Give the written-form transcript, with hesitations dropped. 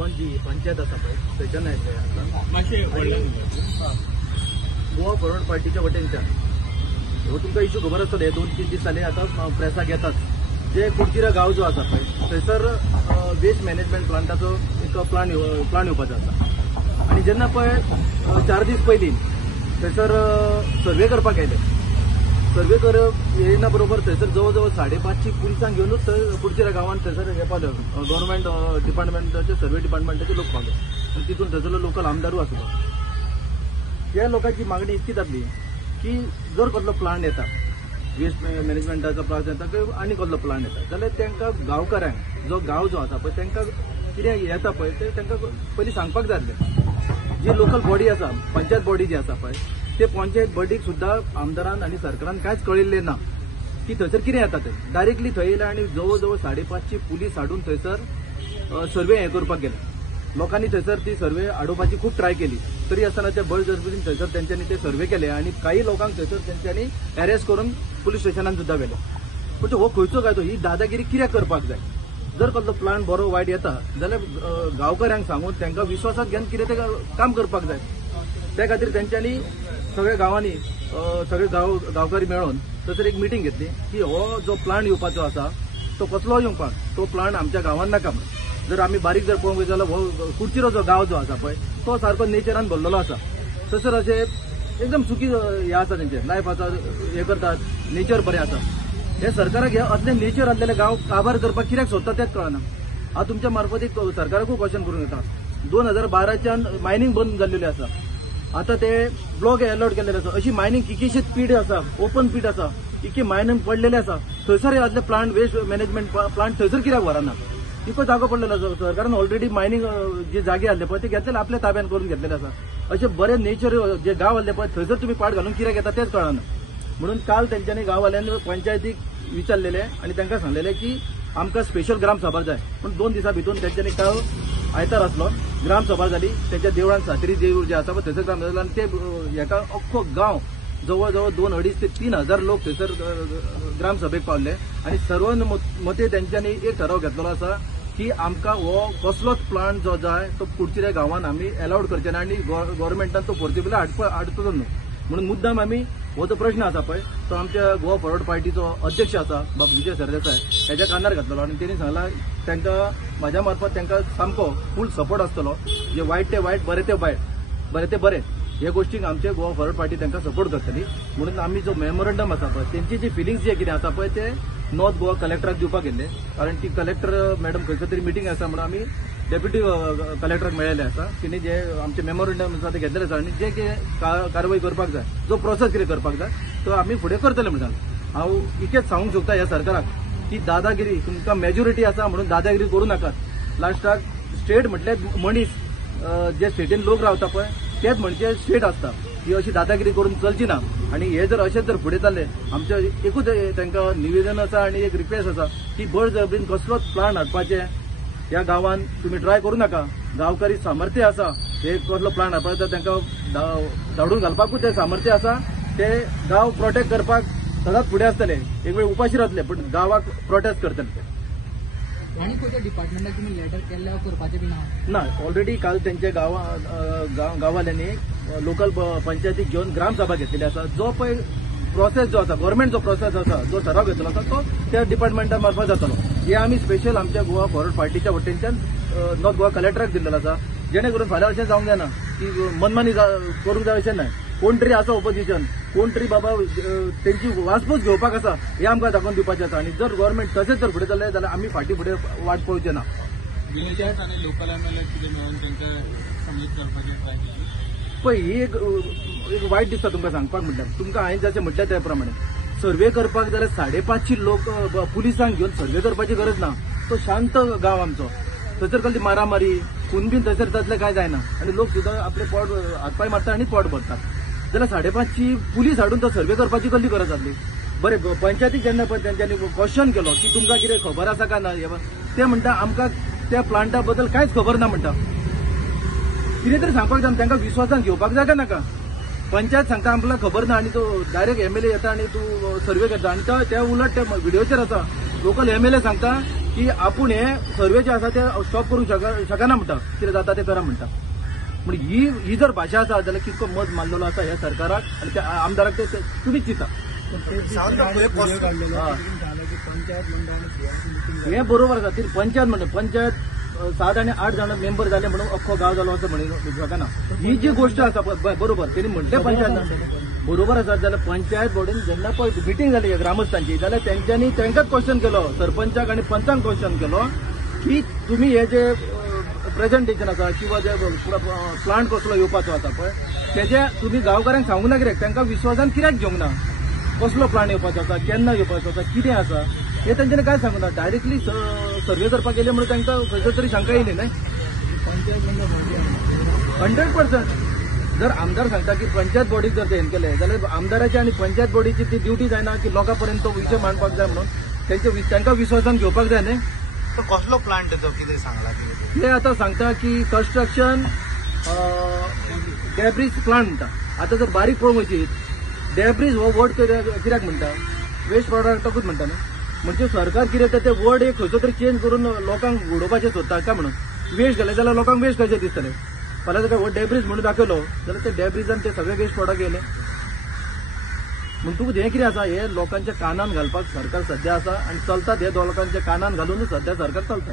Goan जी पंचायत आसा पळय थंयच्यान आयिल्ले आसा मातशें गोवा फॉरवर्ड पार्टीच्या वटेनच्यान हो तुमकां इश्यू खबर आसतले 2-3 दीस जाले आतां प्रेसाक येतात जे कुडचिरा गांव जो आसा पळय थंयसर वेस्ट मॅनेजमेंट प्लांटाचो एक प्लान येवपाचो आसा आनी जेन्ना पळय 4 दीस पयलीं थंयसर सर्वे करपाक येयले सर्वे येयना बरोबर थंयसर जवळ जवळ 550 पुलिसांक घेवनूच कुडचिरा गांवांत थंयसर हे पावले गव्हर्नमेंट डिपार्टमेंटाचे सर्वे डिपार्टमेंटाचे लोक पावले आनी तितून थंयसरलो लोकल आमदारूय आसलो त्या लोकांची मागणी इतकी जातली की जर कसलो प्लांट येता वेस्ट मॅनेजमेंटाचो प्लांट येता आनी कसलो प्लांट येता जाल्यार तांकां गांवकारांक जो गांव जो आसा पळय तांकां कितें येता पळय ते तांकां पयलीं सांगपाक जाय आसलें जी लोकल बॉडी आसा पंचायत बॉडी जी आसा पळय ते पंचायत बॉडीक सुद्दां आमदारान आनी सरकारान कांयच कळिल्लें ना की थंयसर कितें येता ते डायरेक्टली थंय येयले आनी जवळ जवळ 550 पुलीस हाडून थंयसर सर्वे हें करपाक गेले लोकांनी थंयसर ती सर्वे आडोवपाची खूब ट्राय केली तरी आसतना ते बळजबरीन थंयसर तेंच्यांनी ते सर्वे केले आनी काही लोकांक थंयसर तेंच्यांनी अरेस्ट करून पुलीस स्टेशनान सुद्दां व्हेले पूण हो खंयचो काय तो ही दादागिरी कित्याक करपाक जाय जर कसलो प्लान बरो वायट येता जाल्यार गांवकारांक सांगून तांकां विश्वासात घेवन कितें ते काम करपाक जाय त्या खातीर तेंच्यांनी सगळ्या गांवांनी सगळे गांवकारी मेळोन थंयसर एक मिटींग घेतली की हो जो प्लांट येवपाचो आसा तो कसलो येवपाक तो प्लांट आमच्या गांवांत नाका जर आमी बारीक जर पळोवंक जाल्यार हो कुडचिरो जो गांव जो आसा पळय तो सारको नेचरान भरलेलो आसा थंयसर अशें एकदम सुखी हे आसा तेंचे लायफ आसा हे करतात नेचर बरें आसा हे सरकाराक हे असले नेचर आसलेले गांव काबार करपाक कित्याक सोदता तेच कळना हांव तुमच्या मार्फत एक सरकाराकूय क्वेश्चन करूंक येता 2012च्यान मायनिंग बंद जाल्लेली आसा आता ते ब्लॉक अलॉट केलेले आसा अशी मायनिंग कितकीशीच पीट आसा ओपन पीट आसा इतके मायनिंग पडलेले आसा थंयसर हे असले प्लांट वेस्ट मॅनेजमेंट प्लांट थंयसर कित्याक व्हरना इको जागो पडलेलो आसा सरकारान ऑलरेडी मायनिंग जे जागे आसले पळय ते घेतलेले आपल्या ताब्यान करून घेतलेले आसा असे बरे नेचर जे गांव आसले पळय थंयसर तुमी पाड घालून कित्याक येता तेच कळना म्हणून काल तेंच्यांनी गांववाल्यांनी पंचायतीक विचारलेले आनी तांकां सांगलेले की आमकां स्पेशल ग्राम सभा जाय पूण 2 दिसां भितर तेंच्यांनी काल आयतार आसलो ग्राम सभा जाली तेंच्या देवळान सातेरी देवूळ जे आसा पळय थंयसर ग्राम सभा आनी ते हेका अख्खो गांव जवळ जवळ 2-2.5 ते 3,000 लोक थंयसर ग्राम सभेक पावले आनी सर्वमते तेंच्यांनी एक ठराव घेतलेलो आसा की आमकां हो कसलोच प्लांट जो जाय तो कुडचिऱ्या गांवांत आमी अलाउड करचे ना आनी गव्हर्नमेंटान तो फोर्सिबली हाडटलो न्हू म्हणून मुद्दाम आमी हो जो प्रश्न आसा पळय तो आमच्या गोवा फॉरवर्ड पार्टीचो अध्यक्ष आसा बाब विजय सरदेसाय हेच्या कानार घातलेलो आनी तेणी सांगला तांकां म्हाज्या मार्फत तांकां सामको फूल सपोर्ट आसतलो जे वायट ते वायट बरें ते वायट बरें ते बरें हे गोष्टीक आमचे गोवा फॉरवर्ड पार्टी तांकां सपोर्ट करतली म्हणून आमी जो मेमोरंडम आसा पळय तेंची जी फिलिंग्स जे कितें आसा पळय ते नॉर्थ गोवा कलेक्टराक दिवपाक गेल्ले कारण ती कलेक्टर मॅडम खंयच्या तरी मिटींग आसा म्हणून आमी डेप्युटी कलेक्टराक मेळिल्ले आसा तिणी जे आमचे मेमोरंडम आसा ते घेतलेले आसा आनी जे कितें कारवाई करपाक जाय जो प्रोसेस कितें करपाक जाय तो आमी फुडें करतले म्हणून हांव इतकेंच सांगूंक सोदता ह्या सरकाराक की दादागिरी तुमकां मेजॉरिटी आसा म्हणून दादागिरी करूं नाकात लास्टाक स्टेट म्हटल्यार मनीस जे स्टेटीन लोक रावता पळय तेच म्हणजे स्टेट आसता ही अशी दादागिरी करून चलची ना आणि हे जर अशेंच जर फुडें जालें आमचें एकूच तांकां निवेदन आसा आनी एक रिक्वेस्ट आसा की बळजबरीन कसलोच प्लांट हाडपाचें ह्या गांवांत तुमी ट्राय करूं नाका गांवकारी सामर्थ्य आसा हे कसलो प्लांट हाडपाचो तांकां धाडून घालपाकूच ते सामर्थ्य आसा ते गांव प्रोटेक्ट करपाक सदांच फुडें आसतले एक वेळ उपाशी रावतले पूण गांवाक प्रोटेक्ट करतले ते आनी खंयच्या डिपार्टमेंटाक तुमी लेटर केल्ल्या करपाचें बी ना ऑलरेडी काल तेंचे गांववाल्यांनी लोकल पंचायतीक घेवन ग्राम सभा घेतलेली आसा जो पळय प्रोसेस जो आसा गव्हर्नमेंट जो प्रोसेस आसा जो ठराव घेतलो आसा तो त्या डिपार्टमेंटा मार्फत जातलो हे आमी स्पेशल आमच्या गोवा फॉरवर्ड पार्टीच्या वटेनच्यान नॉर्थ गोवा कलेक्टराक दिल्लेलो आसा जेणे करून फाल्यां अशें जावंक जायना की मनमानी करूंक जाय अशें न्हय कोण तरी आसा ओपोजिशन कोण तरी बाबा तेंची वासपूस घेवपाक आसा हे आमकां दाखोवन दिवपाचें आसा आनी जर गव्हर्नमेंट तशेंच जर फुडें जालें जाल्यार आमी फाटीं फुडें वाट पळोवचें ना विलेजर्स आनी लोकल एमएलए कितें मेळून तांकां समजीत करपाची ट्राय केली पळय ही एक वायट दिसता तुमकां सांगपाक म्हटल्यार तुमकां हांवें जशें म्हटलें त्या प्रमाणे सर्वे करपाक जाल्यार 550 लोक पुलिसांक घेवन सर्वे करपाची गरज ना तो शांत गांव आमचो थंयसर कसली मारामारी खून बीन थंयसर जातलें कांय जायना आनी लोक सुद्दां आपले पोट हातपाय मारता आनी पोट भरतात जाल्यार 550 पुलीस हाडून तो सर्वे करपाची कसली गरज आसली बरें पंचायतीक जेन्ना पळय तेंच्यांनी क्वेश्चन केलो की तुमकां कितें खबर आसा काय ना ते म्हणटा आमकां त्या प्लांटा बद्दल कांयच खबर ना म्हणटा कितें तरी सांगपाक जाय तांकां विश्वासान घेवपाक जाय काय नाका पंचायत सांगता आमकां खबर ना आनी तो डायरेक्ट एमएलए येता आनी तूं सर्वे करता आनी त्या उलट त्या व्हिडिओचेर आसा लोकल एमएलए सांगता की आपूण हे सर्वे जे आसा ते स्टॉप करूंक शकना म्हणटा, कितें जाता तें करा म्हणटा. म्हणजे ही जर भाशा आसा जाल्यार कितको मत मारलेलो आसा ह्या सरकाराक आनी त्या आमदाराक ते तुमीच चिंता. हे बरोबर आसा. ती पंचायत म्हणटा, पंचायत 7 आणि 8 जण मेंबर झाले म्हणून अख्खो गाव झालो असं म्हणू शकना. ही जी गोष्ट आसा बरोबर त्यांनी म्हटले पंचायत बरोबर आसा जाल्यार पंचायत बोर्डीन जेन्ना पळय मिटींग जाली ग्रामस्थांची जाल्यार तेंच्यांनी तांकांच क्वेश्चन केलो, सरपंचाक आणि पंचांक क्वेश्चन केलो की तुम्ही हे जे प्रेझेंटेशन आसा किंवा जे प्लांट कसलो येवपाचो आसा पळय तेजे तुम्ही गांवकारांक सांगूंक ना कित्याक, तांकां विश्वासान कित्याक घेवंक ना, कसलो प्लांट येवपाचो आसा, केन्ना येवपाचो आसा, कितें आसा हे तेंच्यांनी काय सांगूंक ना. डायरेक्टली सर्वे करपाक गेले म्हणून तांकां खंयसर तरी शंका येयली न्हय. 100%. जर आमदार सांगता की पंचायत बॉडीक जर ते केले जाल्यार आमदाराची आणि पंचायत बॉडीची ती ड्युटी जायना की लोकांपर्यंत तो विशय मांडपाक जाय म्हणून तांकां विश्वासान घेवपाक जाय न्हय. तो कसलो प्लांट तो कितें सांगला ते आता सांगता की कन्स्ट्रक्शन डॅब्रीज प्लांट म्हणटा. आता जर बारीक पळोवंक वचीत डॅब्रीज हो वर्ड कित्याक म्हणटा, वेस्ट प्रॉडक्टाकूच म्हणटा न्हय. म्हणजे सरकार कितें ते वर्ड एक खंयचो तरी चेंज करून लोकांक उडोवपाचें सोदता काय म्हणून. वेस्ट गेले जाल्यार लोकांक वेस्ट कशें दिसतले. फाल्यां जर हो डॅब्रीज म्हणून दाखयलो जाल्यार ते डॅब्रीजान ते सगळे वेस्ट प्रॉडक्ट येयले म्हण तुका हें कितें आसा हे लोकांच्या कानान घालपाक सरकार सध्या आसा आनी चलतात हे लोकांच्या कानान घालूनच सध्या सरकार चलता.